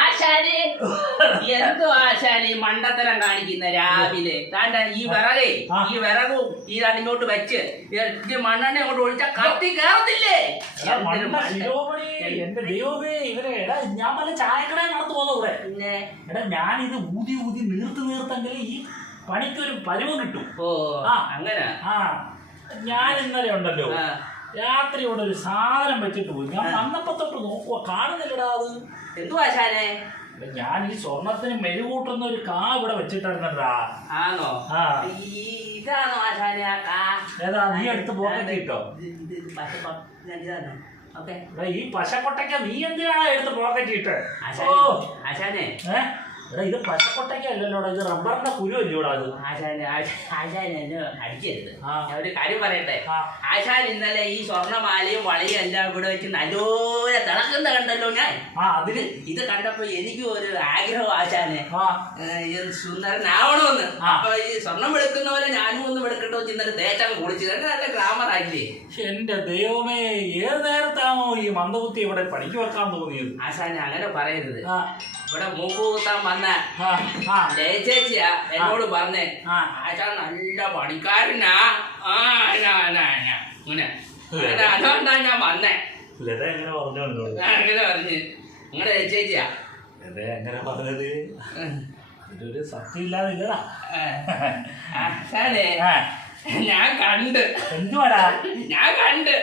ആശാനെ എന്തോ ആശാനെ മണ്ടത്തരം കാണിക്കുന്ന രാവിലെ താണ്ട ഈ വിറകും ഈ ഇങ്ങോട്ട് വെച്ച് മണ്ണെണ്ണ അങ്ങോട്ട് ഒഴിച്ചാൽ കത്തി കയറത്തില്ലേ? എന്റെ ദൈവമേ ഇവരെ എടാ ഞാൻ പല ചായക്കട നടത്തു പോകുന്നു ഇവിടെ. പിന്നെ എടാ ഞാനിത് ഊതി നീർത്തെങ്കിൽ ഈ പണിക്കൊരു പരുവം കിട്ടും. ഓ അങ്ങനെ. ഞാൻ ഇന്നലെ ഉണ്ടല്ലോ രാത്രി ഇവിടെ ഒരു സാധനം വെച്ചിട്ട് പോയി. ഞാൻ വന്നപ്പോ തൊട്ട് നോക്കുക കാണുന്നില്ലടാ. അത് എന്തോ ആശാനെ? ഞാൻ ഈ സ്വർണത്തിന് മെഴുകൂട്ടുന്ന ഒരു കാ ഇവിടെ വെച്ചിട്ടായിരുന്നടാ. ആണോ? ഇതാണോ ആശാനെ ആ കാ? ഏതാ നീ എടുത്ത് പോക്കറ്റ് ഇട്ടോ? ഈ പശക്കൊട്ടയ്ക്ക നീ എന്തിനാണ് എടുത്ത് പോക്കറ്റ് ഇട്ട്? ആശാനെ ഇത് പശക്കൊട്ടയ്ക്ക അല്ലല്ലോടാ, ഇത് റബ്ബറിന്റെ കുരു അല്ലൂടാ. അത് ആശാൻ എന്നെ അടിക്കരുത്. ഒരു കാര്യം പറയട്ടെ, ആശാൻ ഇന്നലെ ഈ സ്വർണ്ണമാലയും വളയും എല്ലാം ഇവിടെ വെച്ച് നല്ലപോലെ തിളക്കുന്ന കണ്ടല്ലോ ഞാൻ. അതിന് ഇത് കണ്ടപ്പോ എനിക്കും ഒരു ആഗ്രഹം ആശാനെ സുന്ദരനാവണമെന്ന്. അപ്പൊ ഈ സ്വർണം വെളുക്കുന്ന പോലെ ഞാനും ഒന്ന് വെളുക്കട്ടോ ഇന്നലെ തേച്ചങ്ങ് കുളിച്ചു. നല്ല ഗ്ലാമർ ആയില്ലേ? എന്റെ ദൈവമേ, ഏത് നേരത്താണോ ഈ മന്ദബുദ്ധി ഇവിടെ പണിക്ക് വെക്കാൻ തോന്നിയത്? ആശാനെ അങ്ങനെ പറയരുത്. ഇവിടെ മൂക്ക് കുത്താൻ വന്ന ചേച്ചിയാ എന്നോട് പറഞ്ഞേ, ആശാൻ നല്ല പണിക്കാരനാ. അതുകൊണ്ടാ ഞാൻ വന്നേ. അങ്ങനെ പറഞ്ഞ് നിങ്ങളുടെ ചേച്ചിയാ എങ്ങനെ പറഞ്ഞത്? ഇതൊരു സത്യം ഇല്ലാതില്ലടാ. ആശാനെ ഞാൻ കണ്ട്. എന്തുവാടാ? ഞാൻ കണ്ട്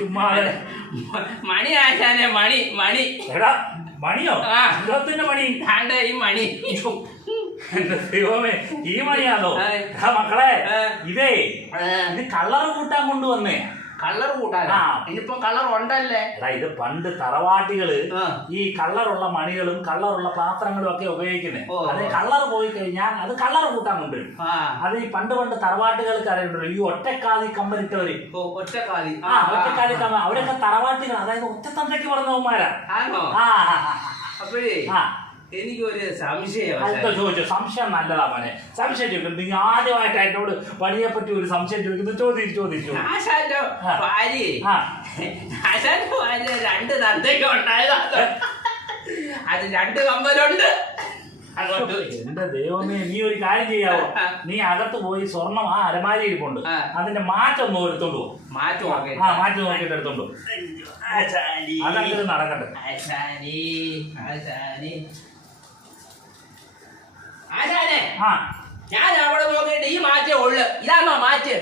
ചുമ്മാ മണി ആശാനെ മണി. എടാ മണിയോ? ഇരുപത്തിന്റെ മണി. ഈ മണി ദൈവമേ, ഈ മണിയാണോ? മക്കളെ ഇത് കളർ കൂട്ടാൻ കൊണ്ടുവന്നേ. കളർ കൂട്ടാനാ? ഇനിയിപ്പോ കളർ ഉണ്ടല്ലേ? എടാ ഇത് പണ്ട് തറവാട്ടികള് ഈ കളറുള്ള മണികളും കളറുള്ള പാത്രങ്ങളും ഒക്കെ ഉപയോഗിക്കുന്നത്. അത് കളർ പോയി കഴിഞ്ഞാൽ അത് കളർ കൂട്ടാൻ കൊണ്ടുവരും. അത് ഈ പണ്ട് തറവാട്ടുകൾക്ക് അറിയണ്ടല്ലോ, ഈ ഒറ്റക്കാലി കമ്പനിട്ടവര്. ഒറ്റക്കാലി കമ്പനി അവരൊക്കെ തറവാട്ടുകൾ, അതായത് ഒറ്റത്തന്തയ്ക്ക് പറഞ്ഞവന്മാരാ. അപ്പോഴേ എനിക്കൊരു സംശയം. ചോദിച്ചു. സംശയം നല്ലതാ മോനെ, സംശയം ചോദിക്കും. നീ ആദ്യമായിട്ട് എന്നോട് പണിയെ പറ്റി ഒരു സംശയം ചോദിക്കുന്നത് ചോദിച്ചു. ആശാന്റെ ഭാര്യ രണ്ട് തന്തയ്ക്ക് ഉണ്ടായതാ. അത് രണ്ട് കമ്പലുണ്ട്. എന്റെ ദൈവമേ, നീ ഒരു കാര്യം ചെയ്യാവോ? നീ അകത്ത് പോയി സ്വർണം ആ അലമാരി ഇരിപ്പുണ്ട്, അതിന്റെ മാറ്റം എടുത്തോണ്ട് പോകും. മാറ്റി നോക്കിയിട്ട് എടുത്തോണ്ട് പോകും. അതങ്ങനെ നടക്കട്ടെ. ഞാൻ അവിടെ നോക്കിയിട്ട് ഈ മാറ്റേ ഉള്ളു. ഇതാണോ മാറ്റ്?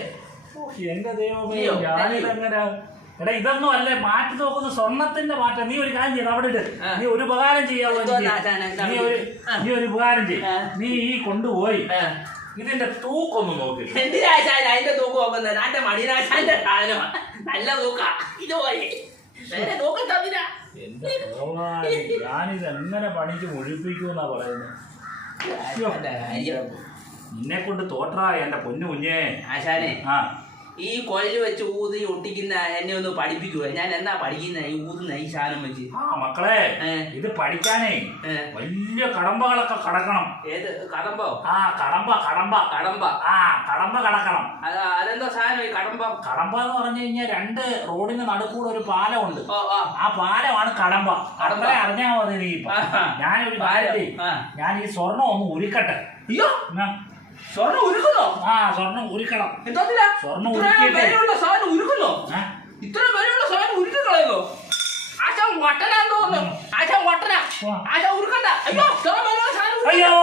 എന്റെ ദൈവമേ, ഞാനിതെങ്ങനെ? എടാ ഇതൊന്നും അല്ലേ മാറ്റി നോക്കുന്ന സ്വർണത്തിന്റെ മാറ്റം. നീ ഒരു കാര്യം ചെയ്ത് അവിടെ ഇട്ട് നീ ഒരു ഉപകാരം ചെയ്യാവോ? നീ ഒരു ഉപകാരം ചെയ്യും. നീ ഈ കൊണ്ടുപോയി ഇതിന്റെ തൂക്കൊന്ന് നോക്കി. എന്തിനാശാൻ അതിന്റെ തൂക്ക് നോക്കുന്നത്? എന്റെ മണിരാശാന്റെ സാധനമാണ്, നല്ല തൂക്ക. ഇത് പോയി വേറെ തൂക്കത്തതിനാ. ഞാനിത് എങ്ങനെ പണിക്ക് മുഴിപ്പിക്കൂന്നാ പറയുന്നത്. നിന്നെ കൊണ്ട് തോട്ടാ എന്റെ പൊന്നു കുഞ്ഞേ. ആശാനെ ഈ കൊല്ല് വെച്ച് ഊതി ഒട്ടിക്കുന്ന എന്നെ ഒന്ന് പഠിപ്പിക്കുക. ഞാൻ എന്നാ പഠിക്കുന്ന ഈ ഊതുന്ന ഈ സാധനം വെച്ച്? മക്കളെ ഇത് പഠിക്കാനേ വലിയ കടമ്പകളൊക്കെ കടക്കണം. ഏത് കടമ്പോ? കടമ്പ കടക്കണം. അതെന്താ സാധനം ഈ കടമ്പ? കടമ്പ എന്ന് പറഞ്ഞു കഴിഞ്ഞാൽ രണ്ട് റോഡിന് നടുക്കൂടെ ഒരു പാലമുണ്ട്. ആ പാലമാണ് കടമ്പ. കടമ്പ അറിഞ്ഞാൽ മതി. നീ ഞാനൊരു കാര്യം, ഞാൻ ഈ സ്വർണം ഒന്ന് ഉരുക്കട്ടെ. അയ്യോ, സ്വർണ്ണം ഉരുക്കുന്നോ? സ്വർണം ഉരുക്കണം. സ്വർണ്ണം വിലയുള്ള സാധനം ഉരുക്കുന്നോ? ഇത്ര വിലയുള്ള സാധനം ഉരുക്കി കളയുന്നോ? ആശാൻ വട്ടനാന്ന് തോന്നുന്നു. ആശാൻ ഉരുക്കണ്ട. അയ്യോ,